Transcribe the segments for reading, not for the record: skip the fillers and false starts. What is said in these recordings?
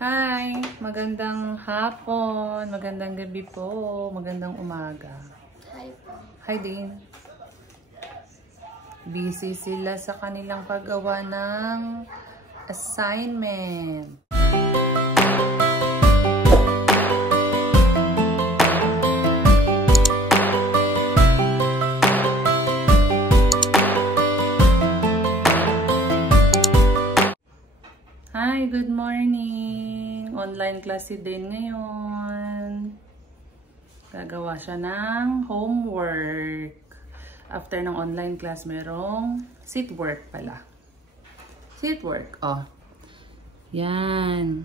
Hi! Magandang hapon, magandang gabi po, magandang umaga. Hi po. Hi din. Busy sila sa kanilang paggawa ng assignment. Hi, good morning! Online class si Dane ngayon. Gagawa siya ng homework. After ng online class, merong sit work pala. Sit work, oh. Yan.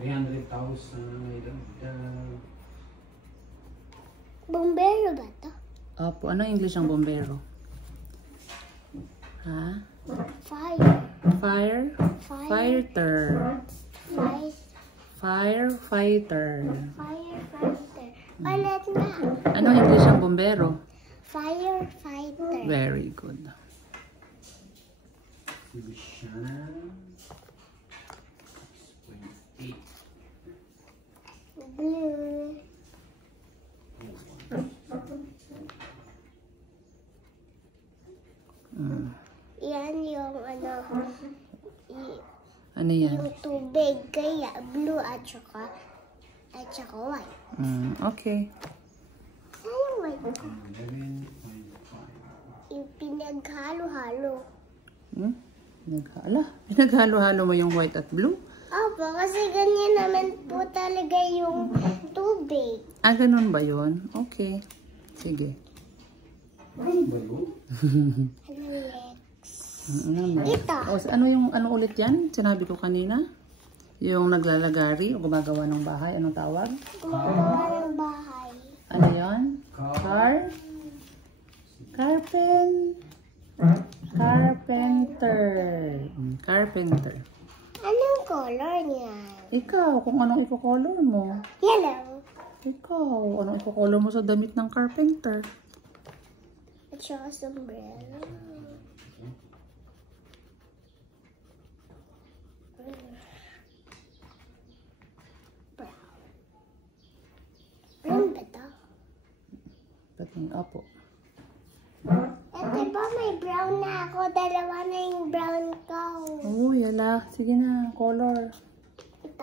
300,000 may dagdag. Bombero ba ito? Opo, ano English ang bombero? Ha? Fire. Fire? Fighter. Firefighter. Firefighter. Palit na. Ano English ang bombero? Firefighter. Very good. Division 6.8. Blue. Yan yung Ano yan? yung tubig. Kaya blue at saka white. Okay. Saan yung white ko? 11.5. Yung pinaghalo-halo. Pinaghalo-halo mo yung white at blue? Opo, kasi ganyan naman po talaga yung tubig. Ah, ganun ba yun? Okay. Sige. Bago? Ano next? Ito. Ano ulit yan? Sinabi ko kanina? Yung naglalagari o gumagawa ng bahay. Anong tawag? Gumagawa ng bahay. Ano yan? Carpenter. Anong color niya? Ikaw, kung anong iko-color mo. Yellow. Ikaw, anong iko-color mo sa damit ng carpenter. At saka sombrero. Brown. Brown ba ito? Pating, opo. Diba may brown na ako? Dalawa na yung brown ko. Oh, yala. Sige na, color. Ito.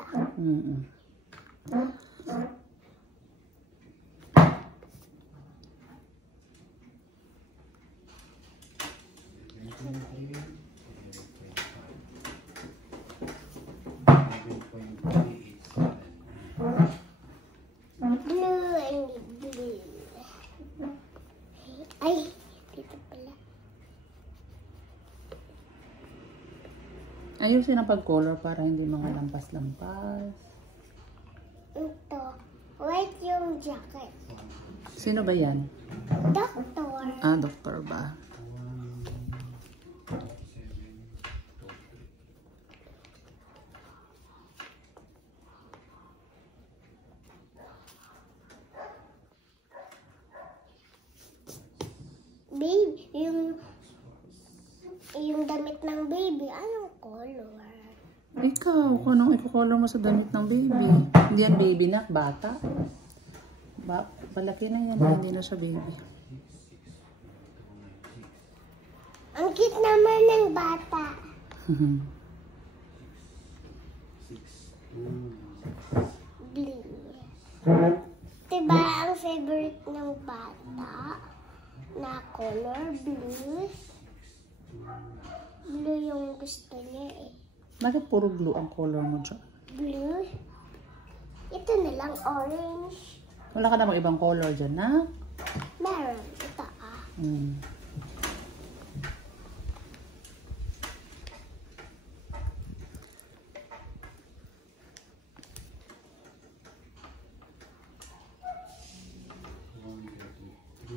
Blue and blue. Ay, dito pala. Ayusin ang pag-color para hindi mga lampas-lampas. Ito. White yung jacket. Sino ba yan? Doctor. Ah, doktor ba? Baby, yung damit ng baby, anong color? Ikaw, kung anong iko-color mo sa damit ng baby. Hindi yan baby na, bata. Palaki na yan, hindi na siya baby. Ang cute naman ng bata. Blue. Diba ang favorite ng bata na color? Blue. Blue yung gusto niya eh. Bakit puro blue ang color mo dyan? Blue. Ito na lang, orange. Wala ka namang ibang color dyan, na? Meron. Ito ah.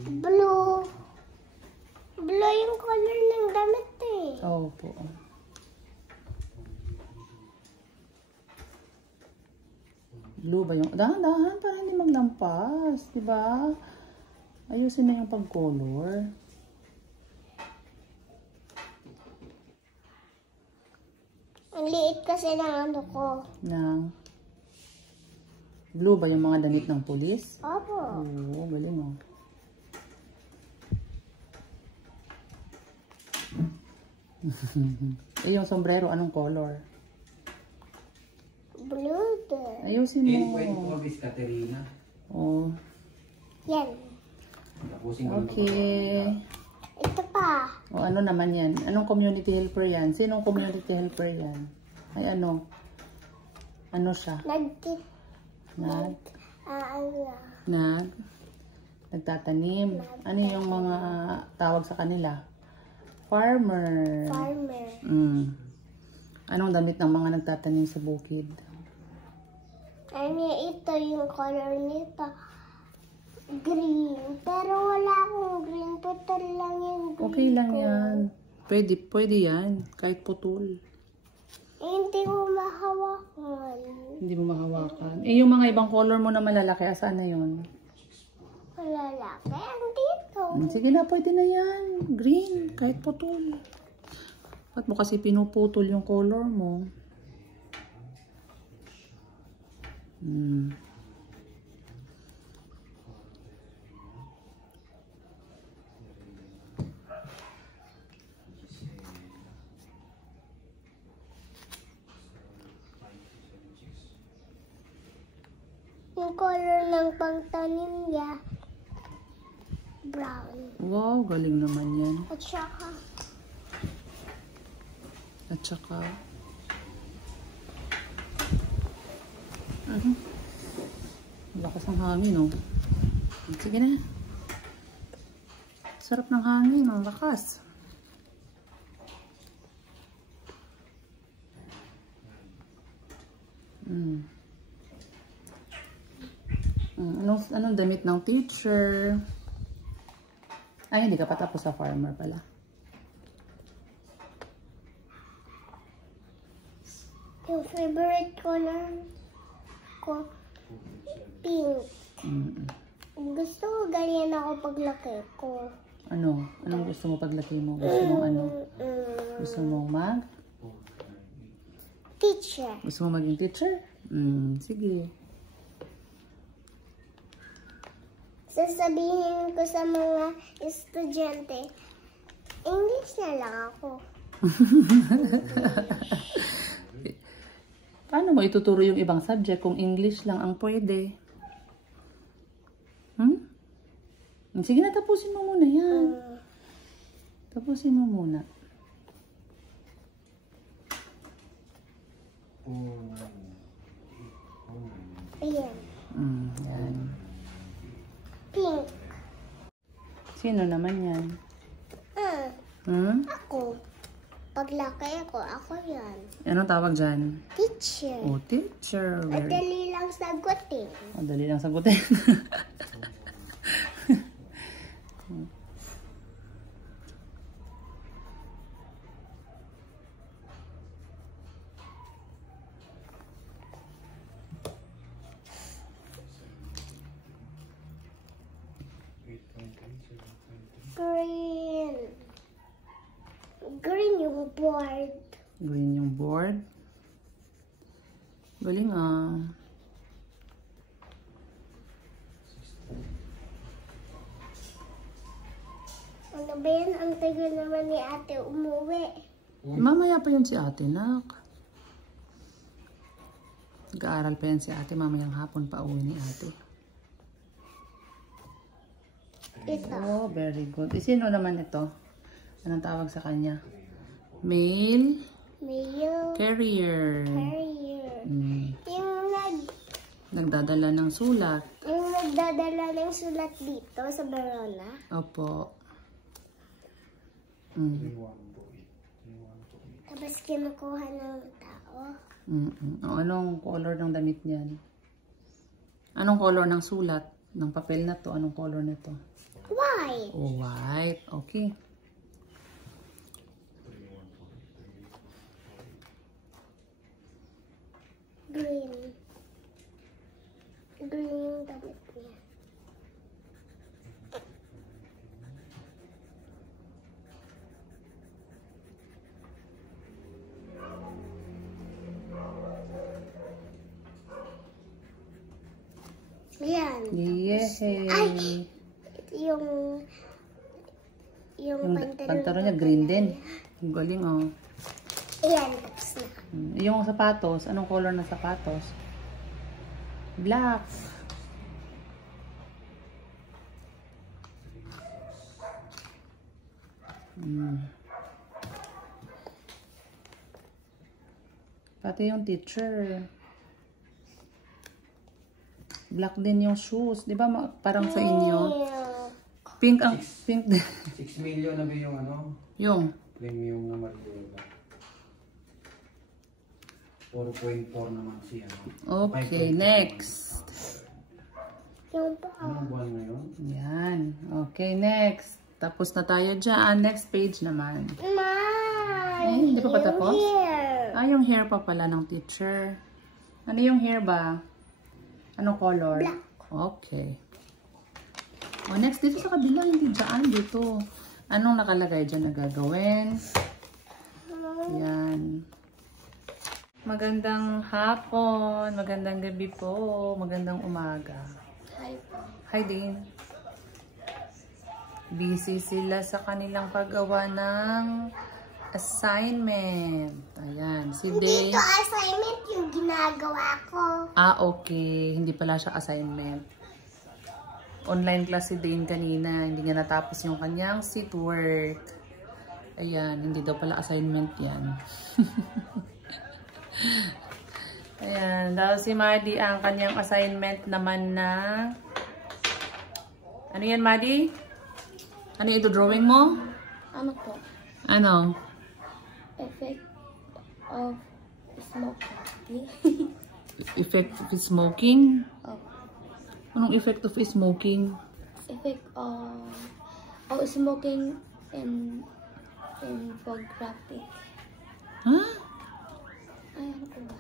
Blue. Blue yung color ng damit eh. Oo po. Blue ba yung... Dahan-dahan para hindi maglampas. Diba? Ayusin na yung pag-color. Ang liit kasi ng ano ko. Ng blue ba yung mga damit ng pulis? Opo. Oo, galing oh. Eh, yung sombrero, anong color? Blue din. Ayusin mo. 8.2 Miss Caterina. Oh, Yan. Tapusin ko okay. Ito pa. O ano naman yan? Anong community helper yan? Sinong community helper yan? Ay ano? Ano siya? Nag? Nagtatanim. Ano yung mga tawag sa kanila? Farmer. Farmer. Anong damit ng mga nagtatanim sa bukid? Ano ito yung color nito? Green. Pero wala akong green. Putol lang yung green Okay lang ko. yan. Pwede yan. Kahit putol. Hindi ko mahawakan. Hindi mo mahawakan. Eh, yung mga ibang color mo na malalaki, asaan na yun? Malalaki. Ang dito. Sige na, pwede na yan. Green, kahit putol. Ba't mo kasi pinuputol yung color mo? Yung color ng pangtanim niya, brown. Wow, galing naman yan. At saka, At saka, lakas ng hangin, oh. Sige na. Sarap ng hangin, oh. Lakas. Anong damit ng teacher? Ay, hindi ka pa tapos sa farmer pala. yung favorite color ko, pink. Gusto ko ganyan ako paglaki ko. Ano? Anong gusto mo paglaki mo? Gusto mo ano? Gusto mo Teacher. Gusto mo maging teacher? Sige. Sasabihin ko sa mga estudyante, English na lang ako. Paano mo ituturo yung ibang subject kung English lang ang pwede? Sige na, tapusin mo muna yan. Tapusin mo muna. Ayan. Yan. Pink. Sino naman yan? Ako. Paglaki ako yan. Anong tawag dyan? Teacher. Oh, teacher. Madali lang sagutin. Madali lang sagutin. Green. Green yung board. Green yung board. Galing ah. Ano ba yan? Ang tagal naman ni ate umuwi. Mamaya pa yun si ate, nak. Nag-aaral pa yan si ate. Mamayang hapon pa uwi ni ate. Ito. Oh, very good. Sino naman ito? Anong tawag sa kanya? Mail Mail carrier. carrier. Yung Nagdadala ng sulat. yung nagdadala ng sulat dito sa Verona. Opo. Tapos kinukuha ng tao. O, anong color ng damit niyan? Anong color ng sulat? Ng papel na to? Anong color na to? Why? Oh, white. Okay. Green. Green yung damit niya. Yan. Yay! Ay! Yung Yung pantalon niya, green din. Ang galing, oh. Ayan, tapos na. Yung sapatos, anong color ng sapatos? Black. Pati yung teacher. Black din yung shoes. Di ba parang sa inyo? Pink ang pink. 6 million na ba yung ano? Yung. Premium na Mariola. 4.4 naman siya. Okay, next. Yung pa. Anong buwan ngayon? Yan. Okay, next. Tapos na tayo dyan. Next page naman. Ay, hindi pa patapos? Here. Ah, yung hair pa pala ng teacher. Ano yung hair ba? Anong color? Black. Okay. O, next dito sa kabila. Hindi dyan. Dito. Anong nakalagay dyan na gagawin? Yan. Magandang hapon. Magandang gabi po. Magandang umaga. Hi po. Hi, Dean. Busy sila sa kanilang paggawa ng assignment. Ayan. Si Dane. Dito assignment yung ginagawa ko. Ah, okay. Hindi pala siya assignment. Online class si Dane kanina. Hindi nga natapos yung kanyang seat work. Ayan. Hindi daw pala assignment yan. Ayan. Dahil si Maddie ang kanyang assignment naman na... Ano yan, Maddie? Ano ito drawing mo? Ano po? Ano? Effect of smoking. Effect of smoking? Oh. Anong effect of smoking? Effect of smoking in infographic. Ha? Ay, ano po ba?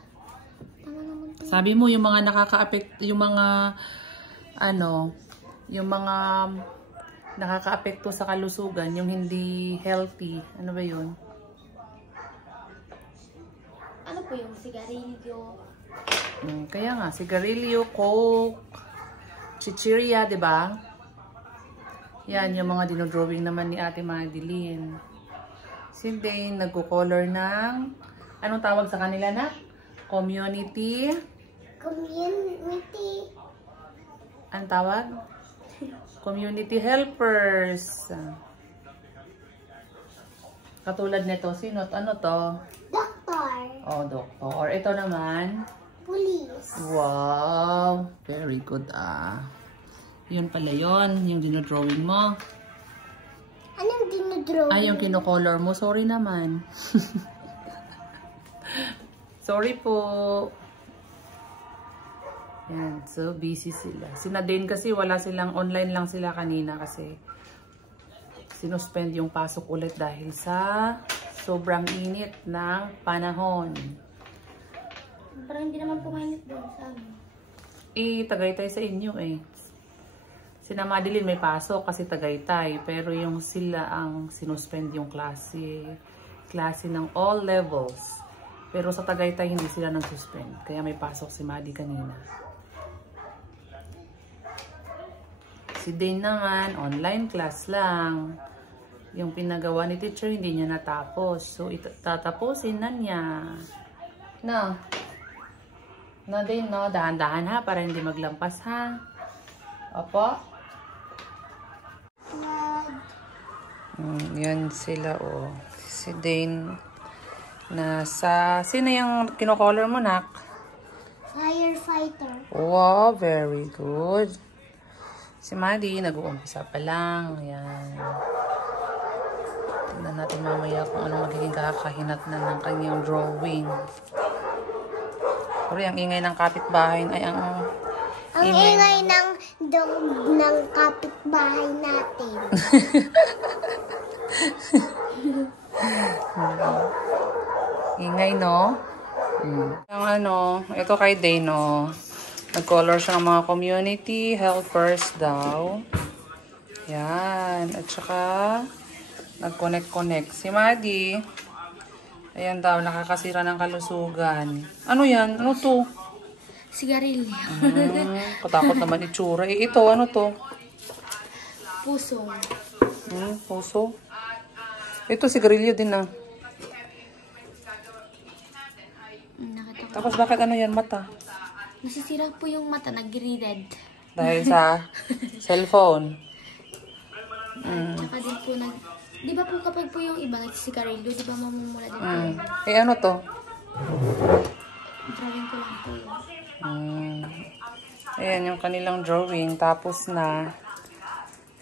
Tama naman po. Sabi mo yung mga nakaka-affect, yung mga ano, yung mga nakaka-apekto sa kalusugan, yung hindi healthy. Ano ba yun? Ano po yung sigarilyo? Kaya nga, sigarilyo, coke, chichirya, di ba? Yan, yung mga dinodrawing naman ni Ate Madeline. Si Dane, nagko-color ng, anong tawag sa kanila na? Community. Community. Anong tawag? Community helpers. Katulad nito, sino? Ano to? Doctor. Oh, doktor. Ito naman. Police. Wow. Very good Yun pala yun. Yung dinodrawing mo. Anong dinodrawing? Ay, yung kinocolor mo. Sorry naman. Sorry po. Yan. So, busy sila. Sina Dane kasi wala silang, online lang sila kanina kasi sinuspend yung pasok ulit dahil sa sobrang init ng panahon. Parang hindi naman pumainit doon sa amin. Tagaytay sa inyo eh. Sina Madeline may pasok kasi Tagaytay. Pero yung sila ang sinuspend yung klase ng all levels. Pero sa Tagaytay hindi sila nag-suspend. Kaya may pasok si Maddie kanina. Si Dane naman, online class lang. Yung pinagawa ni teacher, hindi niya natapos. So, tatapusin na niya. No? No, Dane, no? Dahan-dahan ha, para hindi maglampas ha. Opo? Yan sila, oh. Si Dane, sino yung kinocolor mo, nak? Firefighter. Wow, very good. Si Maddie, nag-uumpisa pa lang. Ayan. Tingnan natin mamaya kung anong magiging kakahinat na ng kanyang drawing. Pero yung ingay ng kapitbahay ay ang ingay ng kapitbahay natin. Ingay, no? Ang ito kay Dane, no? Nag-color siya ng mga community helpers daw. Yan. At saka, nag-connect. Si Maddie, ayan daw, nakakasira ng kalusugan. Ano yan? Ano to? Sigarilyo. Katakot naman itsura. Eh, ito, ano to? Puso. Puso. Ito, sigarilyo din ah. Nakatakot. Tapos bakit ano yan, mata? Nasisira po yung mata, nag-red. Dahil sa cellphone. Tsaka din po di ba po kapag po yung iba nagsisigarilyo, di ba mamumula din po yun? Eh, ano to? Drawing ko lang po yun. Ayan yung kanilang drawing. Tapos na.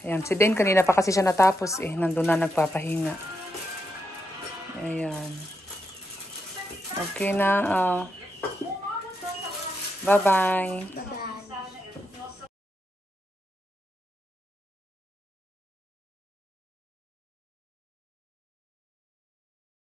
Ayan. Si Dane kanina pa kasi siya natapos eh. Nandun na nagpapahinga. Ayan. Okay na. Bye-bye. Bye-bye.